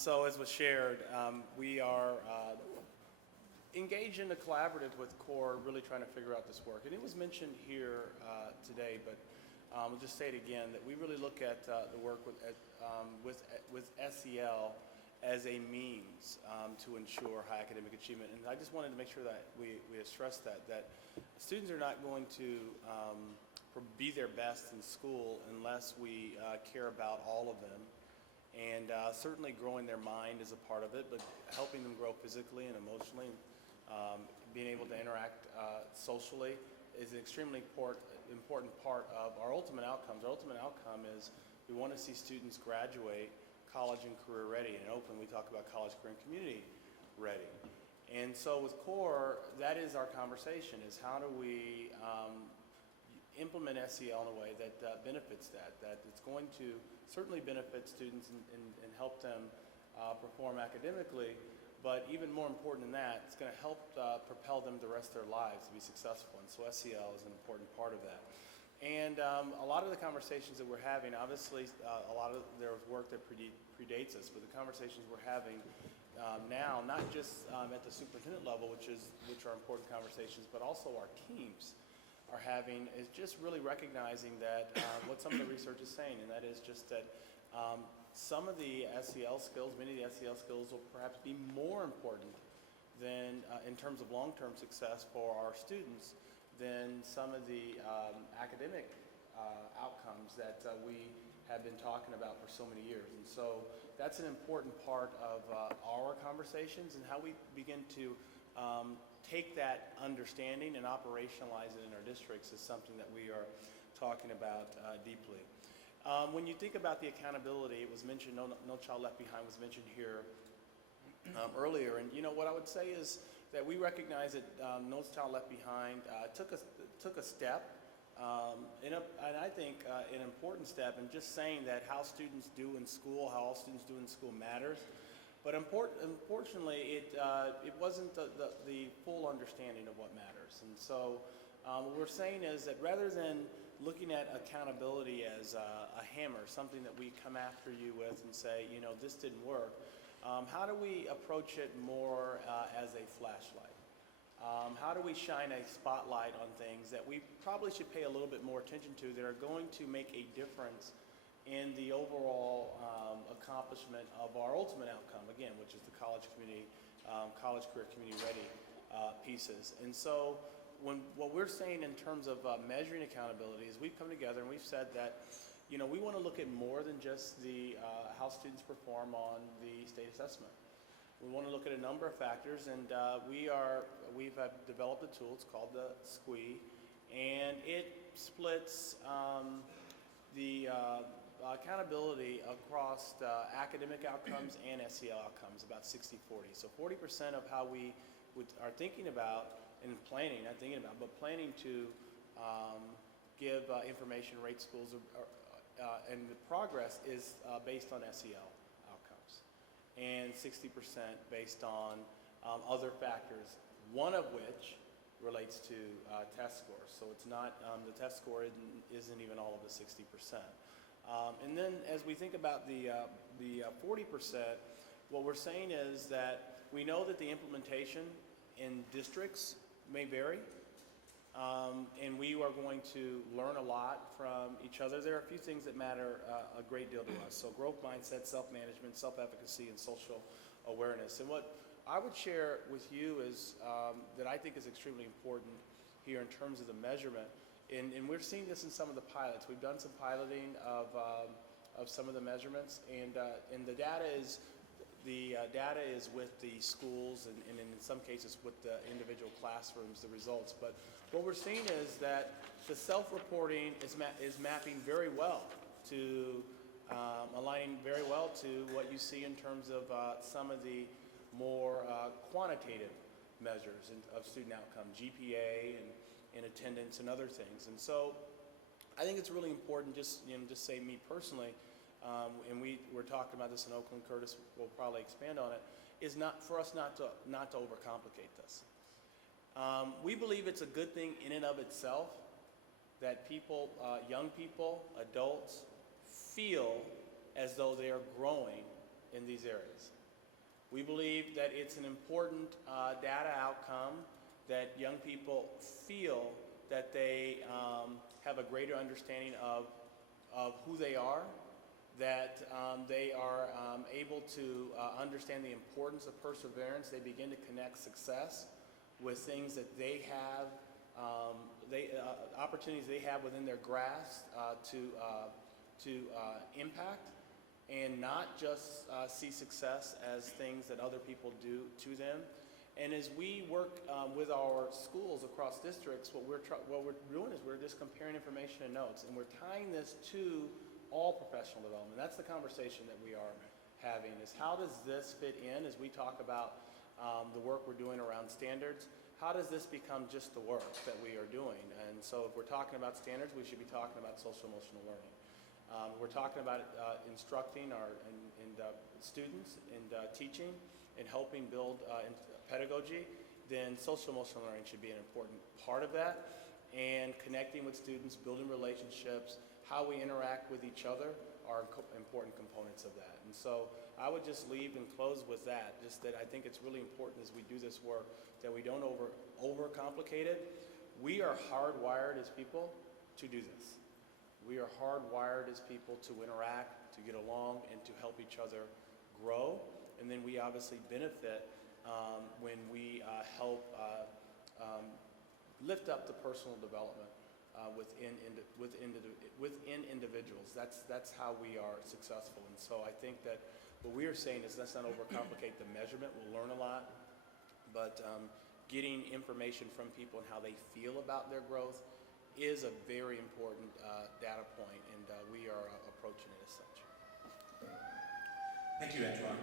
So as was shared, we are engaged in a collaborative with CORE, really trying to figure out this work. And it was mentioned here today, but I'll just say it again, that we really look at the work with SEL as a means to ensure high academic achievement. And I just wanted to make sure that we stress that students are not going to be their best in school unless we care about all of them. And certainly growing their mind is a part of it, but helping them grow physically and emotionally, being able to interact socially is an extremely important part of our ultimate outcomes. Our ultimate outcome is we want to see students graduate college and career ready. In Oakland, we talk about college, career, and community ready. And so with CORE, that is our conversation, is how do we implement SEL in a way that benefits that it's going to certainly benefit students and help them perform academically, but even more important than that, it's going to help propel them the rest of their lives to be successful. And so SEL is an important part of that. And a lot of the conversations that we're having, obviously there was work that predates us, but the conversations we're having now, not just at the superintendent level, which are important conversations, but also our teams are having, is just really recognizing that what some of the research is saying, and that is just that some of the SEL skills, many of the SEL skills will perhaps be more important than, in terms of long-term success for our students, than some of the academic outcomes that we have been talking about for so many years. And so that's an important part of our conversations, and how we begin to take that understanding and operationalize it in our districts is something that we are talking about deeply. When you think about the accountability, it was mentioned, No Child Left Behind was mentioned here earlier, and what I would say is that we recognize that No Child Left Behind took a step, and I think an important step in just saying that how students do in school, how all students do in school matters. But unfortunately, it wasn't the full understanding of what matters. And so what we're saying is that rather than looking at accountability as a hammer, something that we come after you with and say, this didn't work, how do we approach it more as a flashlight? How do we shine a spotlight on things that we probably should pay a little bit more attention to that are going to make a difference in the overall accomplishment of our ultimate outcome, again, which is the college career, community ready pieces. And so what we're saying in terms of measuring accountability is we've come together and we've said that we want to look at more than just the how students perform on the state assessment. We want to look at a number of factors, and we've developed a tool. It's called the SQUE, and it splits the accountability across academic outcomes and SEL outcomes, about 60-40. So 40% of how we are thinking about and planning, not thinking about, but planning to give information, rate schools, and the progress is based on SEL outcomes, and 60% based on other factors, one of which relates to test scores. So it's not, the test score isn't even all of the 60%. And then as we think about the 40%, what we're saying is that we know that the implementation in districts may vary, and we are going to learn a lot from each other. There are a few things that matter a great deal to us. So growth mindset, self-management, self-efficacy, and social awareness. And what I would share with you is that I think is extremely important here in terms of the measurement. And we're seeing this in some of the pilots. We've done some piloting of some of the measurements, and the data is with the schools and in some cases with the individual classrooms, the results. But what we're seeing is that the self-reporting is mapping very well to aligning very well to what you see in terms of some of the more quantitative measures of student outcome, GPA and attendance and other things. And so I think it's really important, just say me personally, and we're talking about this in Oakland, Curtis will probably expand on it, is not for us not to overcomplicate this. We believe it's a good thing in and of itself that people, young people, adults, feel as though they are growing in these areas. We believe that it's an important data outcome that young people feel that they have a greater understanding of who they are, that they are able to understand the importance of perseverance. They begin to connect success with things that they have, opportunities they have within their grasp to impact, and not just see success as things that other people do to them. And as we work with our schools across districts, what we're doing is we're just comparing information and notes, and we're tying this to all professional development. That's the conversation that we are having, is how does this fit in as we talk about the work we're doing around standards? How does this become just the work that we are doing? And so if we're talking about standards, we should be talking about social-emotional learning. We're talking about instructing our students and teaching and helping build pedagogy, then social-emotional learning should be an important part of that. And connecting with students, building relationships, how we interact with each other are important components of that. And so I would just leave and close with that, just that I think it's really important as we do this work that we don't overcomplicate it. We are hardwired as people to do this. We are hardwired as people to interact, to get along, and to help each other grow. And then we obviously benefit when we help lift up the personal development within individuals. That's how we are successful. And so I think that what we are saying is let's not overcomplicate the measurement. We'll learn a lot, but getting information from people and how they feel about their growth is a very important data point, and we are approaching it as such. Thank you, Antwan.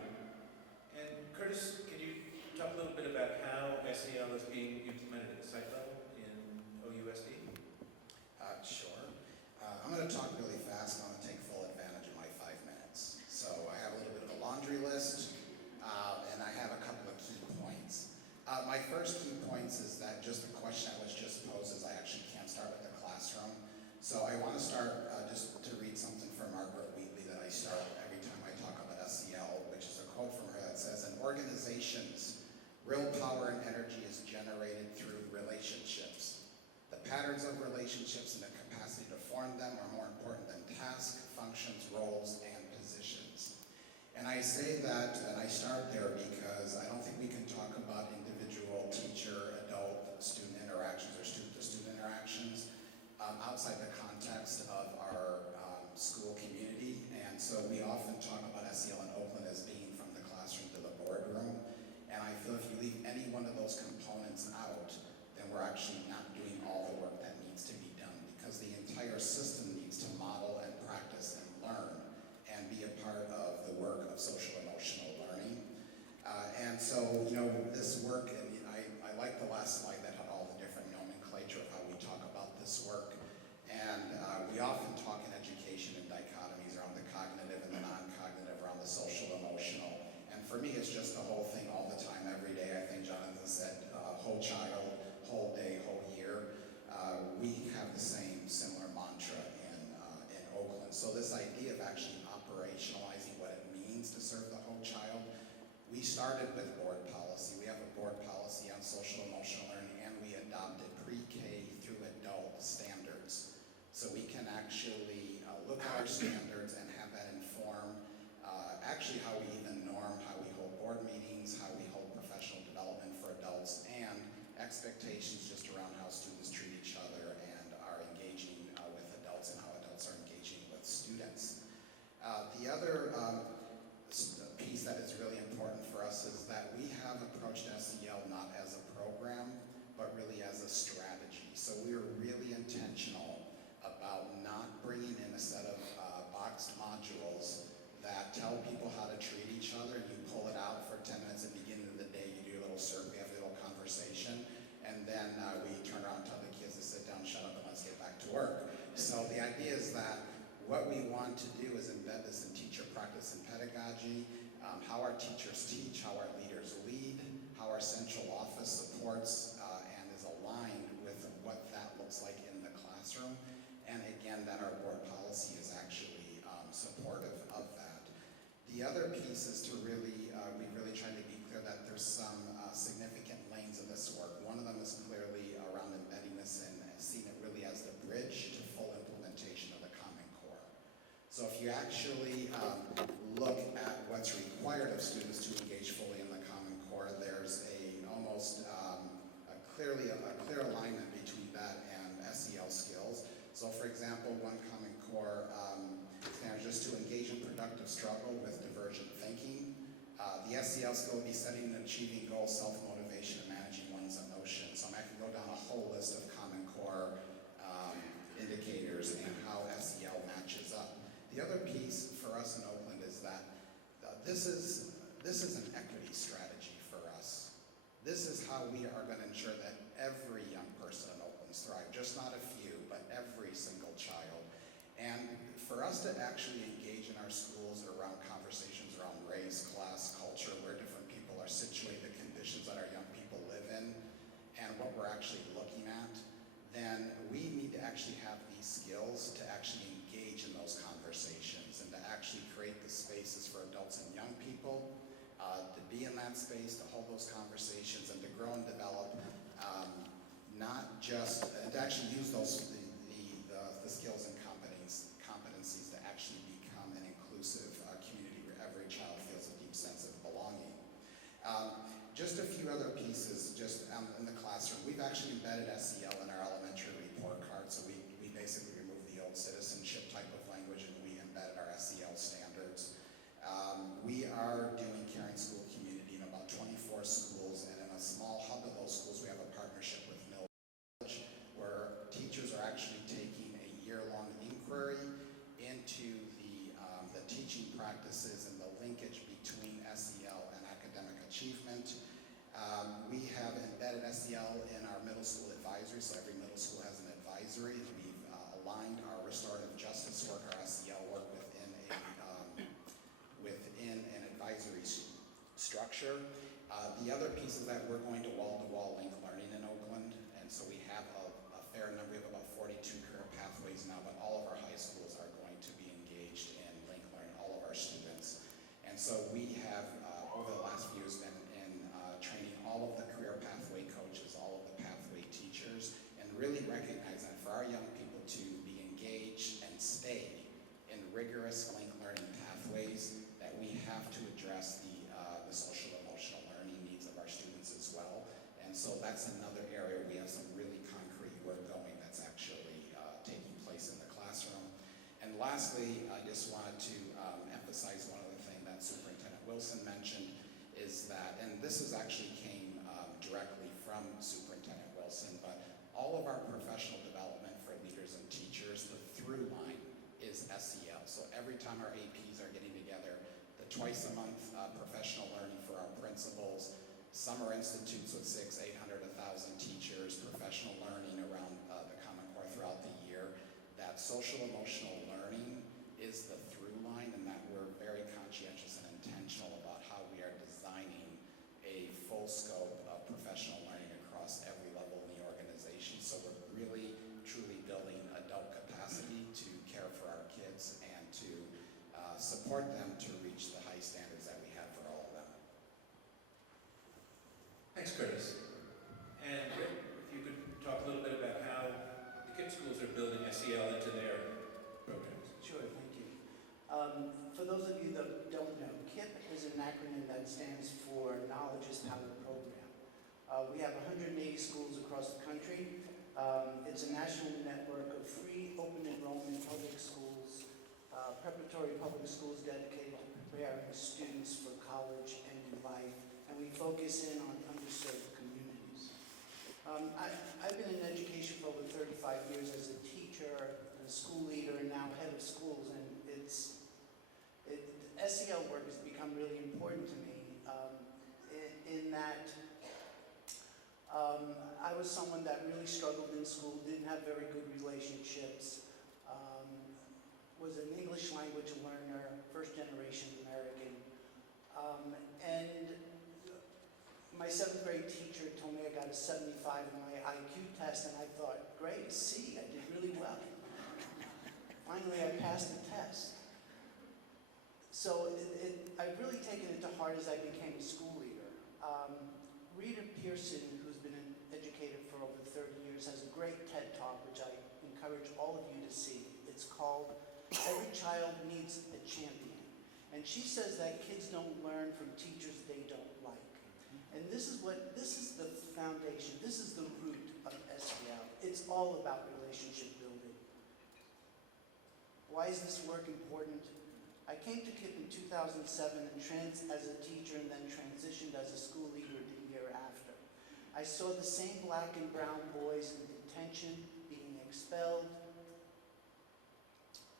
And Curtis, can you talk a little bit about how SEL is being implemented at the site level in OUSD? Sure. I'm going to talk really fast. I'm going to take full advantage of my 5 minutes. So I have a little bit of a laundry list, and I have a couple of key points. My first key points is that just a question that was just posed is I actually can't start with the classroom. So I want to start just to read something from Margaret Wheatley that I start every time I talk about SEL, which is a quote from her that says, "In organizations, real power and energy is generated through relationships. The patterns of relationships and the capacity to form them are more important than tasks, functions, roles, and positions." And I say that, and I start there because I don't think we can talk about individual teacher, adult, student interactions or student-to-student interactions outside the context of our school community. And so we often talk about SEL in Oakland as being from the classroom to the boardroom. And I feel if you leave any one of those components out, then we're actually not doing all the work that needs to be done, because the entire system needs to model and practice and learn and be a part of the work of social-emotional learning. And so, this work, and I like the last slide that had all the different nomenclature of how we talk about this work. And we often talk in education in dichotomies around the cognitive and the non-cognitive, around the social-emotional. And for me, it's just the whole thing all the time, every day. I think Jonathan said whole child, whole day, whole year. We have the similar mantra in Oakland. So this idea of actually operationalizing what it means to serve the whole child, we started with board policy. We have a board policy on social-emotional learning, and we adopted pre-K through adult standards. So we can actually look at our standards and have that inform actually how we even norm, how we hold board meetings, how we hold professional development for adults, and expectations just around how students treat each other and are engaging with adults and how adults are engaging with students. The other piece that is really important for us is that we have approached SEL not as a program, but really as a strategy. So we are really intentional about not bringing in a set of boxed modules that tell people how to treat each other. You pull it out for 10 minutes at the beginning of the day, you do a little survey, have a little conversation, and then we turn around and tell the kids to sit down, shut up, and let's get back to work. So the idea is that what we want to do is embed this in teacher practice and pedagogy, how our teachers teach, how our leaders lead, how our central office supports and is aligned with what that looks like in the classroom. And again, that our board policy is actually supportive of that. The other piece is there's some significant lanes of this work. One of them is clearly around embedding this in, seeing it really as the bridge to full implementation of the Common Core. So if you actually look at what's required of students to engage fully in the Common Core, there's almost a clear alignment between that and SEL skills. So for example, one Common Core stands just to engage in productive struggle with divergent thinking. The SEL skill will be setting and achieving goals, self-motivation, and managing one's emotions. So I can go down a whole list of Common Core indicators and how SEL matches up. The other piece for us in Oakland is that this is an equity strategy for us. This is how we are going to ensure that every young person in Oakland thrives, just not a few, but every single child. And for us to actually engage in our schools around conversations around race, class, culture, where different people are situated, the conditions that our young people live in, and what we're actually looking at, then we need to actually have these skills to actually engage in those conversations and to actually create the spaces for adults and young people to be in that space, to hold those conversations, and to grow and develop, not just, and to actually use those the skills and competencies to actually become an inclusive community where every child feels a deep sense of belonging. Just a few other pieces, just in the classroom. We've actually embedded SEL in our elementary report card, so we basically removed the old citizenship type of language and we embedded our SEL standards. We are doing Caring School Community in about 24 schools, and in a small hub of those schools, we have a partnership with Mill College, where teachers are actually taking a year-long inquiry into the teaching practices and the linkage between SEL and academic achievement. We have embedded SEL in our middle school advisory, so every middle school has an advisory. We've aligned our restorative justice work, our SEL work, within an advisory structure. The other piece is that we're going to wall-to-wall link learning in Oakland, and so we have a fair number, we have about 42 career pathways now, but all of our high schools are going to be engaged in link learning, all of our students. And so we have, over the last few years, been in training all of the career pathway coaches, all of the pathway teachers, and really recognize that for our young people to be engaged and stay in rigorous link learning pathways, that we have to address the social emotional learning needs of our students as well. And so that's another area we have some really concrete work going that's actually taking place in the classroom. And lastly, I just wanted to emphasize one other thing that Superintendent Wilson mentioned is that, and this is actually came directly from Superintendent Wilson, but all of our professional development for leaders and teachers, the through line is SEL. So every time our APs are getting together, the twice a month professional learning for our principals, summer institutes with 600, 800, 1,000 teachers, professional learning around the Common Core throughout the year, that social emotional learning is the through line, and that we're very conscientious and intentional about how we are designing a full scope of professional learning across every level in the organization. So we're really, truly building adult capacity to care for our kids and to support them to reach the high standards that we have for all of them. Thanks, Curtis. And Rick, if you could talk a little bit about how the KIPP schools are building SEL into their programs. Sure, thank you. For those of you that don't know, KIPP is an acronym that stands for Knowledge is Power Program. We have 180 schools across the country. It's a national network of free, open enrollment public schools, preparatory public schools dedicated to preparing students for college and in life, and we focus in on underserved communities. I've been in education for over 35 years as a teacher, a school leader, and now head of schools, and SEL work has become really important to me in that I was someone that really struggled in school, didn't have very good relationships, was an English language learner, first generation American, and my 7th grade teacher told me I got a 75 on my IQ test, and I thought, great, a C, I did really well. Finally, I passed the test. So I've really taken it to heart as I became a school leader. Rita Pearson, who's been an educator for over 30 years, has a great TED Talk, which I encourage all of you to see. It's called Every Child Needs a Champion. And she says that kids don't learn from teachers they don't like. And this is the foundation, this is the root of SEL. It's all about relationship building. Why is this work important? I came to KIPP in 2007 as a teacher and then transitioned as a school leader the year after. I saw the same black and brown boys in detention, being expelled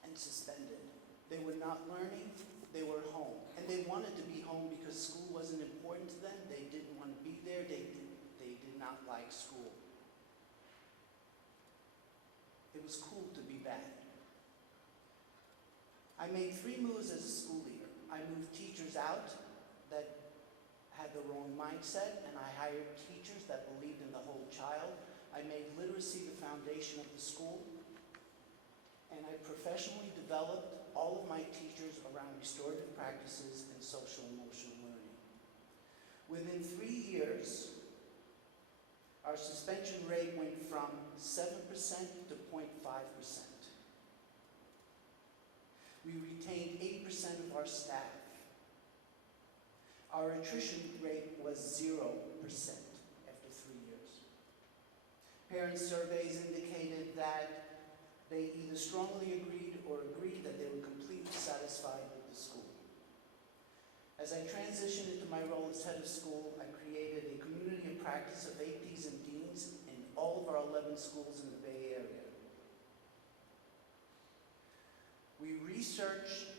and suspended. They were not learning, they were home. And they wanted to be home because school wasn't important to them. They didn't want to be there. They did not like school. It was cool to be bad. I made 3 moves as a school leader. I moved teachers out that had the wrong mindset, and I hired teachers that believed in the whole child. I made literacy the foundation of the school, and I professionally developed all of my teachers around restorative practices and social-emotional learning. Within 3 years, our suspension rate went from 7% to 0.5%. We retained 80% of our staff. Our attrition rate was 0% after 3 years. Parent surveys indicated that they either strongly agreed or agreed that they were completely satisfied with the school. As I transitioned into my role as head of school, I created a community of practice of APs and deans in all of our 11 schools in the Bay Area. We researched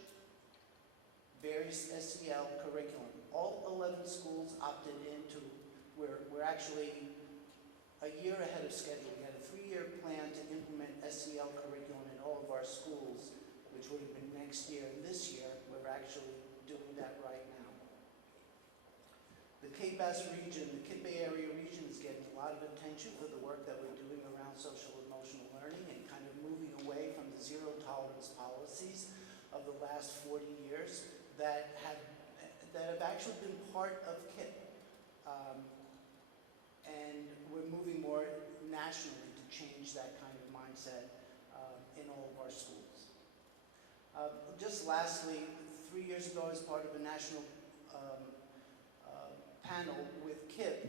various SEL curriculum. All 11 schools opted into, we're actually a year ahead of schedule. We had a 3-year plan to implement SEL curriculum in all of our schools, which would have been next year. And this year, we're actually doing that right now. The KBAS region, the KIPP area region, is getting a lot of attention for the work that we're doing around social-emotional learning and kind of moving away from the zero-tolerance policies of the last 40 years that have actually been part of KIPP. And we're moving more nationally to change that kind of mindset in all of our schools. Just lastly, 3 years ago, as part of a national panel with KIPP,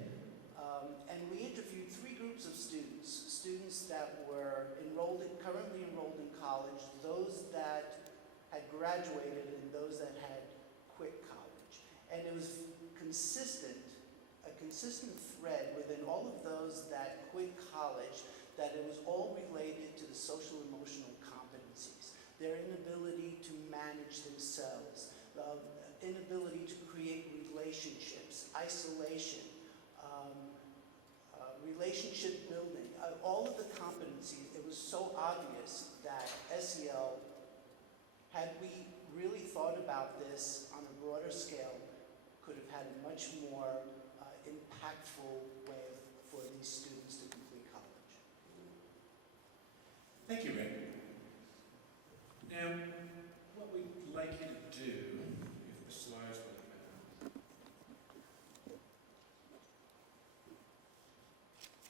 and we interviewed 3 groups of students that were currently enrolled in college, those that had graduated, and those that had quit college. And it was a consistent thread within all of those that quit college, that it was all related to the social-emotional competencies, their inability to manage themselves, inability to create relationships, isolation, relationship building, all of the competencies. It was so obvious that SEL, had we really thought about this on a broader scale, could have had a much more impactful way for these students to complete college. Thank you, Rick. Now, what we'd like you to do, if the slides will come,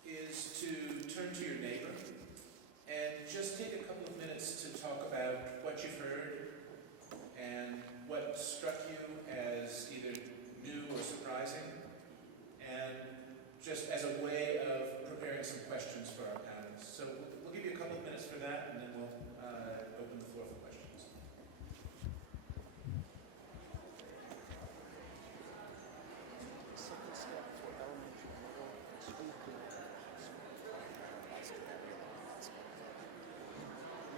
is to turn to your neighbor and just take a couple of minutes to talk about what you've heard and what struck you as either new or surprising, and just as a way of preparing some questions for our panelists. So we'll give you a couple of minutes for that, and then we'll open the floor for questions. Second step for elementary and middle school connect.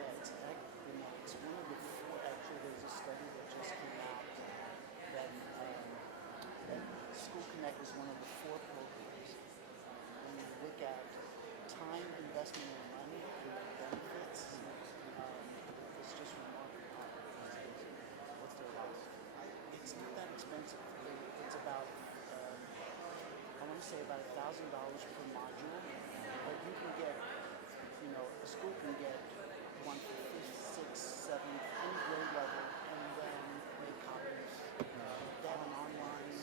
Yeah, it's one of the 4, actually there's a study that just came out that School Connect is one of the 4 programs. When you look at time, investment, and money, and the benefits, it's just remarkable. What's their cost? It's not that expensive. It's about, I want to say about $1,000 per module, but you can get, a school can get 1 for 5th, 6th, 7th, any grade level, and then make copies. They have an online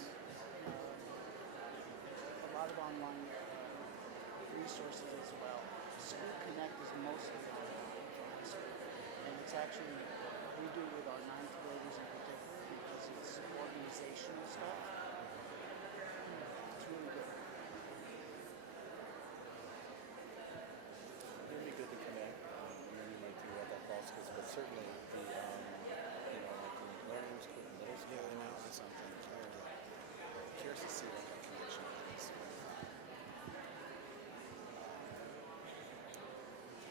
resources as well. School Connect is mostly online for high school, and it's actually, we do it with our ninth graders in particular because it's organizational stuff. It's really good. It'd be good to connect. And then you might do other processes, but certainly the, you know, like the learning school, middle school. Yeah, I know, that's what I'm thinking. Curious to see what the connection is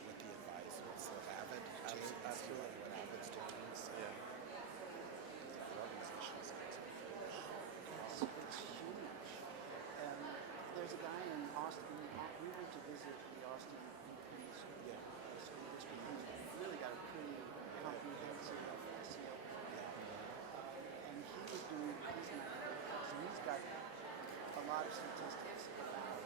with the advice. What's the Avid too? Absolutely. What Avid's doing. So Yeah. the organization is It's huge. There's a guy in Austin. We went to visit the Austin Independent School District. He's really got a pretty comprehensive SEL program. And he was doing his math, and he's got a lot of statistics about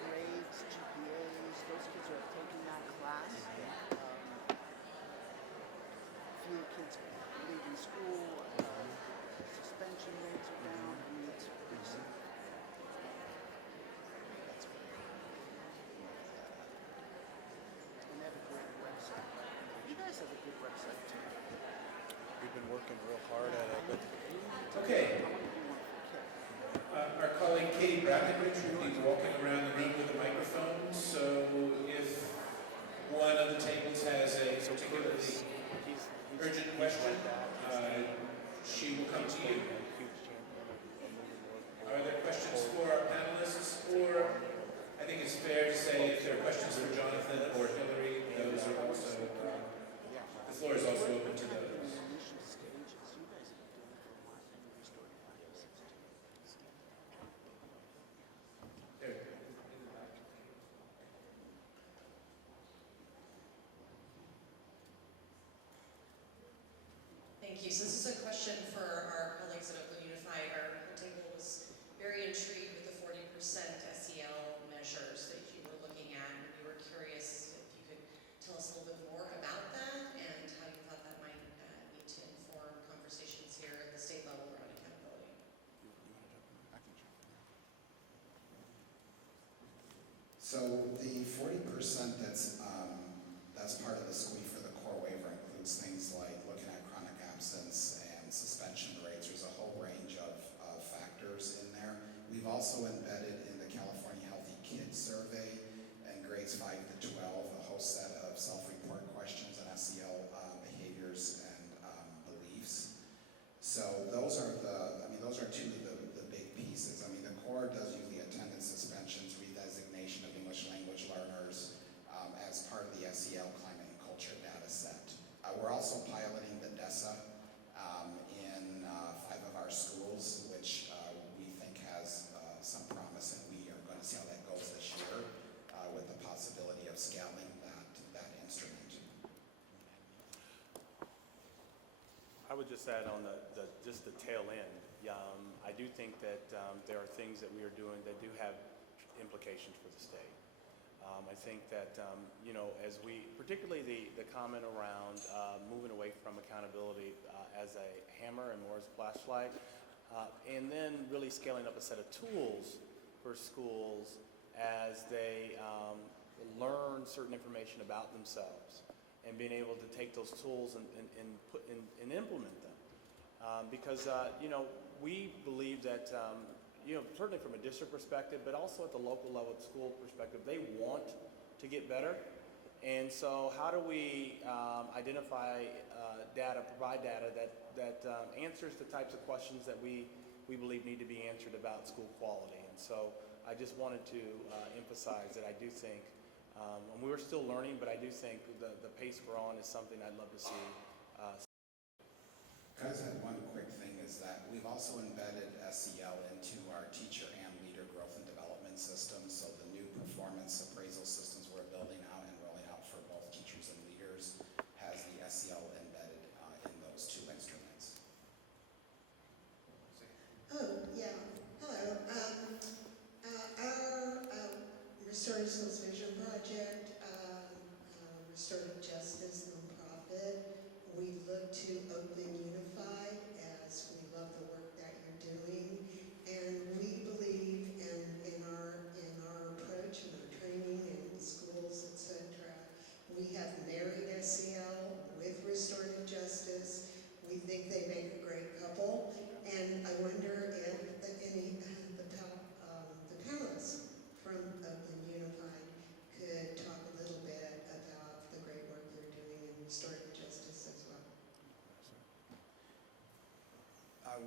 grades, GPAs. Those kids who have taken that class. Fewer kids leaving school. Suspension rates are down. I mean, it's pretty simple. that's great. And they have a great website. You guys have a good website too. We've been working real hard at it, but Okay. I want to do one for KIPP. Our colleague Katie Brackenridge will be walking around the room with a microphone, so if one of the tables has a particularly he's urgent he's question, like that. she will come to He's you. a huge champion of moving more. Are there questions for our panelists? Or I think it's fair to say if there are questions for Jonathan or Hillary, those are also, the floor is also open to those. In the initial stages, you guys have been doing it for a while, and you restored 5 to 6 teams. There. Thank you. So this is a question for our colleagues at Oakland Unified. Our whole table was very intrigued with the 40% SEL measures that you were looking at, and we were curious if you could tell us a little bit more about that and how you thought that might need to inform conversations here at the state level around accountability. I can jump in. So the 40% that's part of the SQUE for the core waiver includes things like looking at chronic absence and suspension rates. There's a whole range of factors in there. We've also embedded in the California Healthy Kids Survey and grades 5 to 12 a whole set of self-report questions on SEL behaviors and beliefs. So those are two of the big pieces. I mean, the core does use the attendance suspensions, redesignation of English language learners as part of the SEL climate and culture data set. We're also piloting the DESA in 5 of our schools, which we think has some promise, and we are going to see how that goes this year with the possibility of scaling that instrument. I would just add on just the tail end. I do think that there are things that we are doing that do have implications for the state. I think that, you know, as we, particularly the comment around moving away from accountability as a hammer and more as a flashlight, and then really scaling up a set of tools for schools as they learn certain information about themselves and being able to take those tools and implement them. Because, you know, we believe that, you know, certainly from a district perspective, but also at the local level, at the school perspective, they want to get better. And so how do we identify data, provide data that answers the types of questions that we believe need to be answered about school quality? And so I just wanted to emphasize that I do think, and we're still learning, but I do think the pace we're on is something I'd love to see. I just had one quick thing is that we've also embedded SEL into our teacher and leader growth and development systems. So the new performance appraisal systems we're building out and rolling out for both teachers and leaders has the SEL embedded in those 2 instruments. Oh, yeah. Hello. Our Restorative Schools Vision Project, Restorative Justice nonprofit, we look to Oakland Unified as we love the work that you're doing, and we believe in our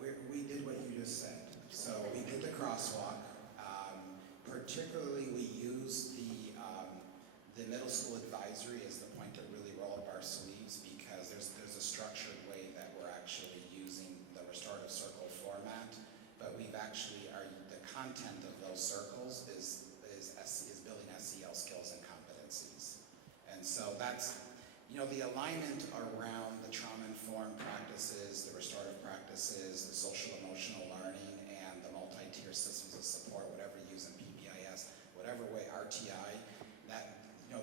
We did what you just said. So we did the crosswalk. Particularly, we used the middle school advisory as the point to really roll up our sleeves, because there's a structured way that we're actually using the restorative circle format, but we've actually the content of those circles is building SEL skills and competencies, and so that's the alignment around the trauma-informed practices, the restorative practices, the social-emotional learning, and the multi-tier systems of support, whatever you use in PBIS, whatever way, RTI,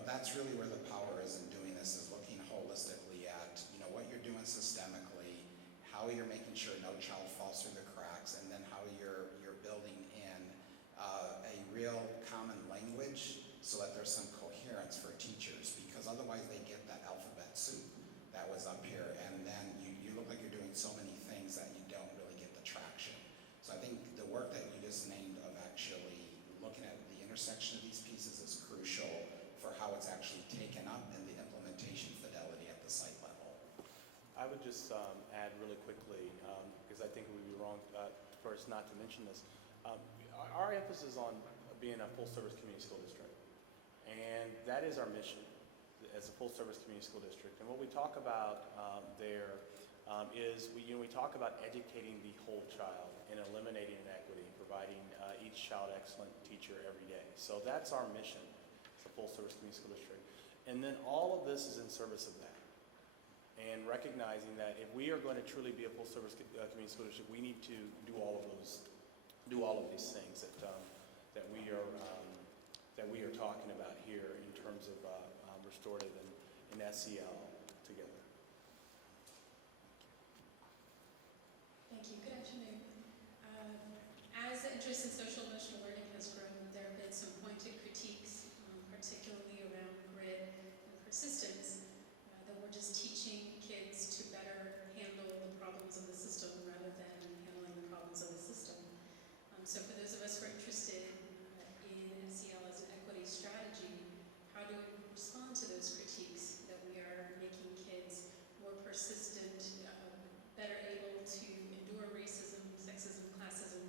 that's really where the power is in doing this, is looking holistically at, what you're doing systemically, how you're making sure no child falls through the cracks, and then how you're building in a real common language so that there's some coherence for teachers, because otherwise they get that alphabet soup that was up here, and then you look like you're doing so many things that you don't really get the traction. So I think the work that you just named of actually looking at the intersection of these pieces is crucial for how it's actually taken up and the implementation fidelity at the site level. I would just add really quickly, because I think it would be wrong for us not to mention this. Our emphasis on being a full-service community school district, and that is our mission as a full-service community school district. And what we talk about there is we talk about educating the whole child and eliminating inequity, providing each child excellent teacher every day. So that's our mission. Full-service community school district, and then all of this is in service of that, and recognizing that if we are going to truly be a full-service community school district, we need to do all of these things that we are talking about here in terms of restorative and SEL together. Thank you. Good afternoon. As the interest in social-emotional learning has grown, there have been some pointed critiques, particularly around grit and persistence, that we're just teaching kids to better handle the problems of the system rather than handling the problems of the system. So for those of us who are interested in SEL as an equity strategy, how do we respond to those critiques that we are making kids more persistent, better able to endure racism, sexism, classism,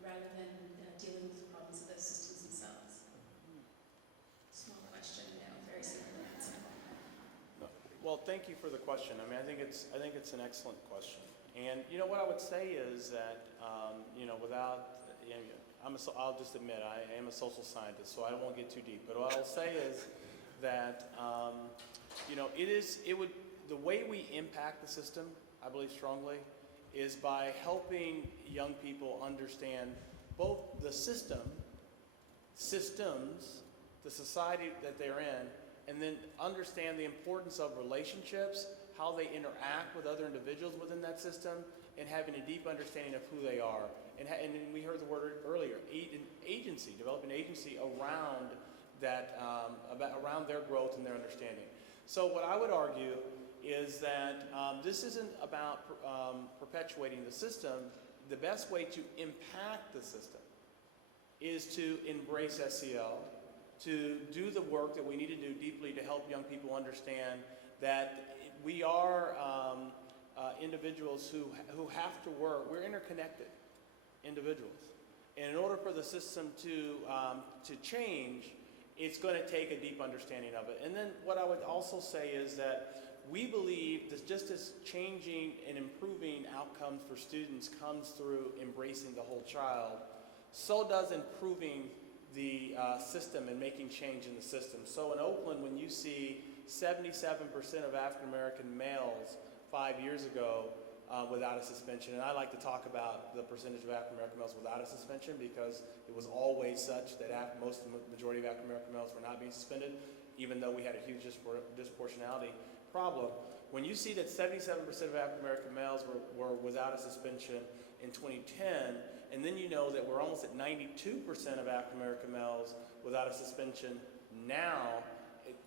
rather than dealing with the problems of those systems themselves? Small question, very simple answer. Well, thank you for the question. I mean, I think it's an excellent question. And what I would say is that I'll just admit I am a social scientist, so I won't get too deep. But what I'll say is that the way we impact the system, I believe strongly, is by helping young people understand both the systems, the society that they're in, and then understand the importance of relationships, how they interact with other individuals within that system, and having a deep understanding of who they are. And we heard the word earlier, agency, developing agency around that, around their growth and their understanding. So what I would argue is that this isn't about perpetuating the system. The best way to impact the system is to embrace SEL, to do the work that we need to do deeply to help young people understand that we are individuals who have to work. We're interconnected individuals. And in order for the system to change, it's going to take a deep understanding of it. And then what I would also say is that we believe that just as changing and improving outcomes for students comes through embracing the whole child, so does improving the system and making change in the system. So in Oakland, when you see 77% of African American males 5 years ago without a suspension, and I like to talk about the percentage of African American males without a suspension because it was always such that majority of African American males were not being suspended, even though we had a huge disproportionality problem. When you see that 77% of African American males were without a suspension in 2010, and then you know that we're almost at 92% of African American males without a suspension now,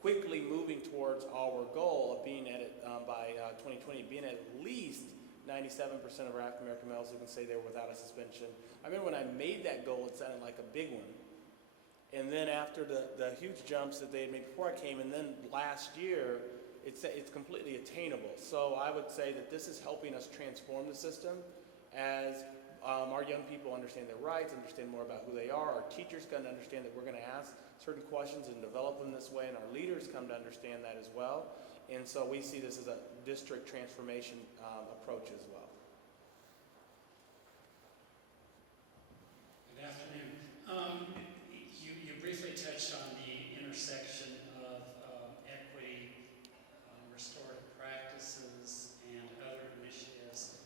quickly moving towards our goal of being at it by 2020, being at least 97% of our African American males who can say they were without a suspension. I remember when I made that goal, it sounded like a big one. And then after the huge jumps that they had made before I came, and then last year, it's completely attainable. So I would say that this is helping us transform the system as our young people understand their rights, understand more about who they are, our teachers come to understand that we're going to ask certain questions and develop them this way, and our leaders come to understand that as well. And so we see this as a district transformation approach as well. Good afternoon. You briefly touched on the intersection of equity, restorative practices, and other initiatives.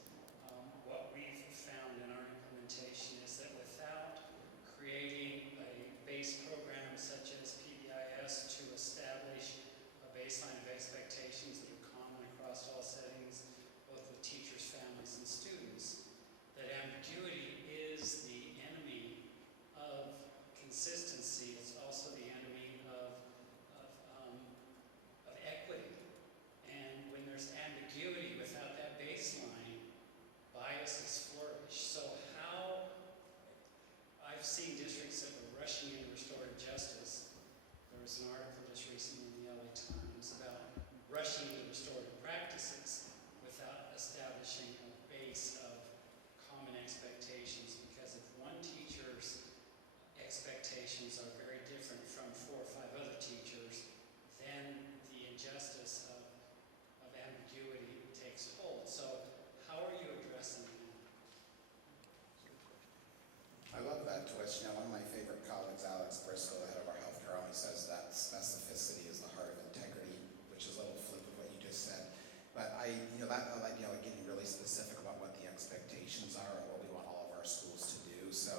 What we've found in our implementation is that without creating a base program such as PBIS to establish a baseline of expectations that are common across all settings, both with teachers, families, and students, that ambiguity is the enemy of consistency. It's also the enemy of equity. And when there's ambiguity without that baseline, biases flourish. So how I've seen districts that were rushing into restorative justice. There was an article just recently in the LA Times about rushing into restorative practices without establishing a base of common expectations, because if one teacher's expectations are very different from 4 or 5 other teachers, then the injustice of ambiguity takes hold. So how are you addressing that? I love that twist. You know, one of my favorite colleagues, Alex Briscoe, the head of our healthcare, always says that specificity is the heart of integrity, which is a little flip of what you just said. But I like getting really specific about what the expectations are and what we want all of our schools to do. So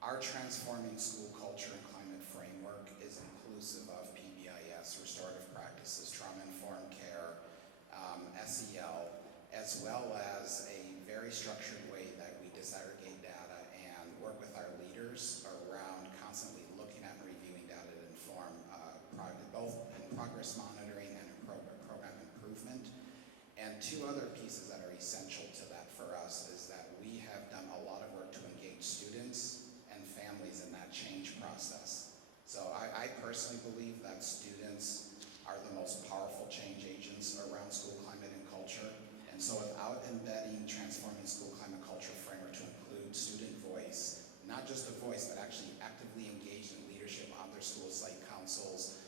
our transforming school culture and climate framework is inclusive of PBIS, restorative practices, trauma-informed care, SEL, as well as a very structured way that we disaggregate data and work with our leaders around constantly looking at and reviewing data to inform both in progress monitoring and in program improvement. And 2 other pieces that are essential to that for us is that we have done a lot of work to engage students and families in that change process. So I personally believe that students are the most powerful change agents around school climate and culture. And so without embedding transforming school climate culture framework to include student voice, not just a voice, but actually actively engaged in leadership on their school site councils,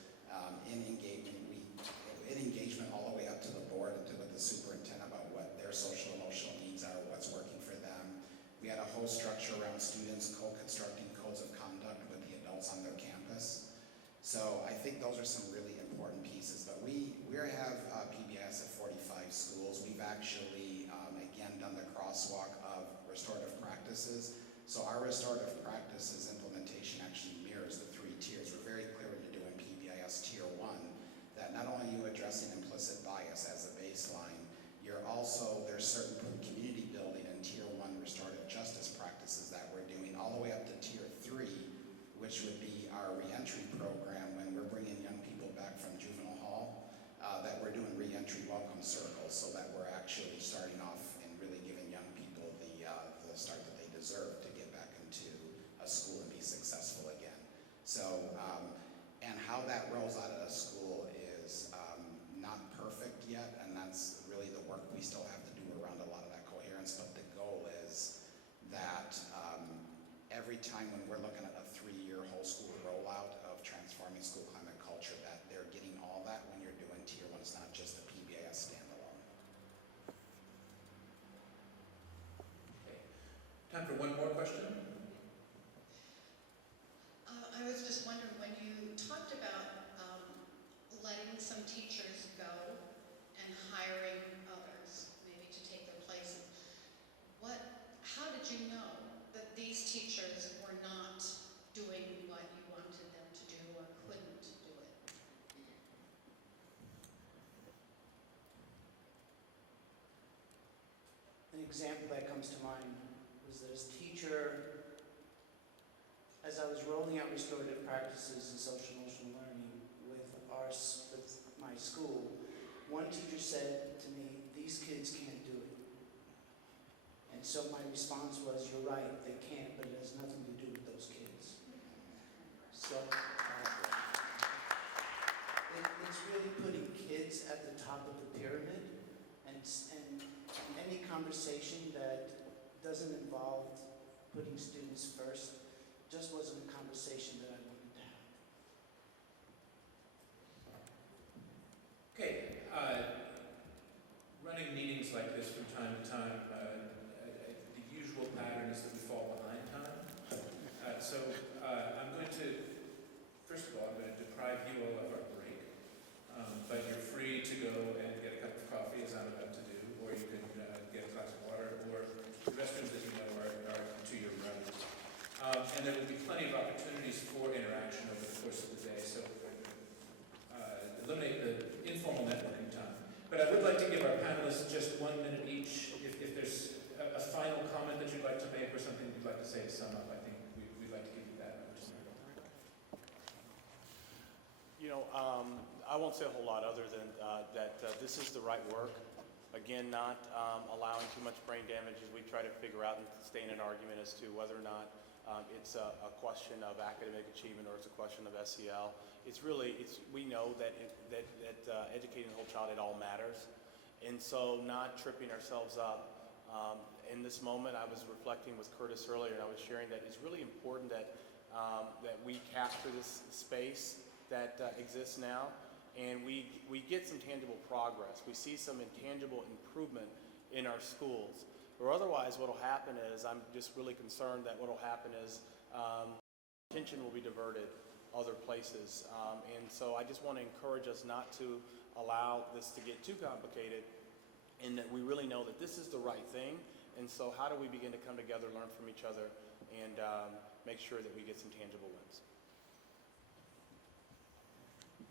in engagement all the way up to the board and to with the superintendent about what their social emotional needs are, what's working for them. We had a whole structure around students co-constructing codes of conduct with the adults on their campus. So I think those are some really important pieces. But we have PBIS at 45 schools. We've actually, again, done the crosswalk of restorative practices. So our restorative practices implementation actually mirrors the 3 tiers. We're very clear when you're doing PBIS Tier 1 that not only are you addressing implicit bias as a baseline, there's certain community building and Tier 1 restorative justice practices that we're doing all the way up to Tier 3, which would be our reentry program when we're bringing young people back from juvenile hall, that we're doing reentry welcome circles so that we're actually starting off and really giving young people the start that they deserve to get back into a school and be successful again. So, and how that rolls out of a school is not perfect yet, and that's really the work we still have to do around a lot of that coherence, but the goal is that every time when we're looking at a 3-year whole school rollout of transforming school climate culture, that they're getting all that when you're doing Tier 1. It's not just a PBIS standalone. Okay. Time for one more question. I was just wondering, when you talked about letting some teachers go and hiring others, maybe to take their places, how did you know that these teachers were not doing what you wanted them to do or couldn't do it? An example that comes to mind was that as teacher, as I was rolling out restorative practices in social-emotional learning with my school, one teacher said to me, "These kids can't do it." And so my response was, "You're right, they can't, but it has nothing to do with those kids." So it's really putting kids at the top of the pyramid, and any conversation that doesn't involve putting students first. Just wasn't a conversation that I wanted to have. Okay, running meetings like this from time to time, the usual pattern is that we fall behind time. I'm going to, first of all, I'm going to deprive you all of our break, but you're free to go and get a cup of coffee, as I'm about to do, or you can get a glass of water, or the restrooms that you know are to your right. And there will be plenty of opportunities for interaction over the course of the day, so eliminate the informal networking time. But I would like to give our panelists just 1 minute each. If there's a final comment that you'd like to make or something you'd like to say to sum up, I think we'd like to give you that much time. You know, I won't say a whole lot other than that this is the right work. Again, not allowing too much brain damage as we try to figure out and stay in an argument as to whether or not it's a question of academic achievement or it's a question of SEL. We know that educating the whole child, it all matters. And so not tripping ourselves up. In this moment, I was reflecting with Curtis earlier, and I was sharing that it's really important that we capture this space that exists now, and we get some tangible progress. We see some intangible improvement in our schools. Or otherwise, what will happen is, I'm just really concerned that what will happen is attention will be diverted other places. And so I just want to encourage us not to allow this to get too complicated, and that we really know that this is the right thing. And so how do we begin to come together, learn from each other, and make sure that we get some tangible wins?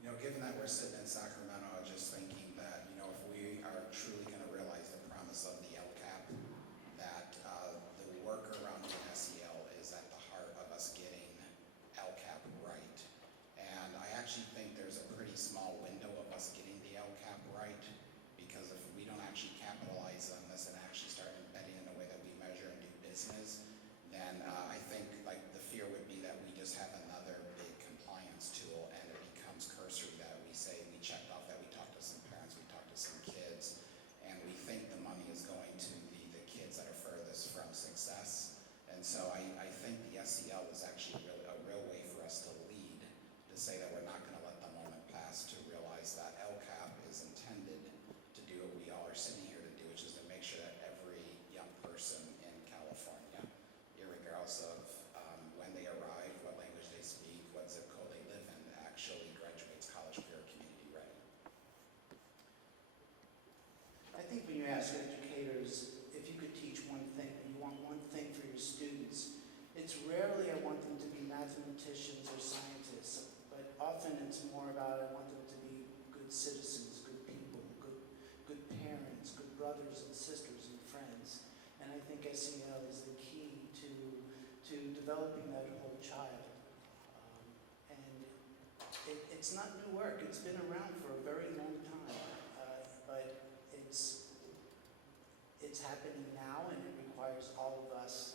You know, given that we're sitting in Sacramento, I was just thinking that, you know, if we are truly going to realize the promise of the LCAP, that the work around the SEL is at the heart of us getting LCAP right. And I actually think there's a pretty small window of us getting the LCAP right, because if we don't actually capitalize on this and actually start embedding in the way that we measure and do business, then I think like the fear would be that we just have another big compliance tool and it becomes cursory, that we say we checked off that we talked to some parents, we talked to some kids, and we think the money is going to the kids that are furthest from success. And so I think the SEL is actually a real way for us to lead, to say that we're not going to let the moment pass, to realize that LCAP is intended to do what we all are sitting here to do, which is to make sure that every young person in California, regardless of when they arrive, what language they speak, what zip code they live in, actually graduates college career community ready. I think when you ask educators if you could teach one thing, and you want one thing for your students, it's rarely I want them to be mathematicians or scientists, but often it's more about I want them to be good citizens, good people, good parents, good brothers and sisters and friends. And I think SEL is the key to developing that whole child. It's not new work. It's been around for a very long time, but it's happening now, and it requires all of us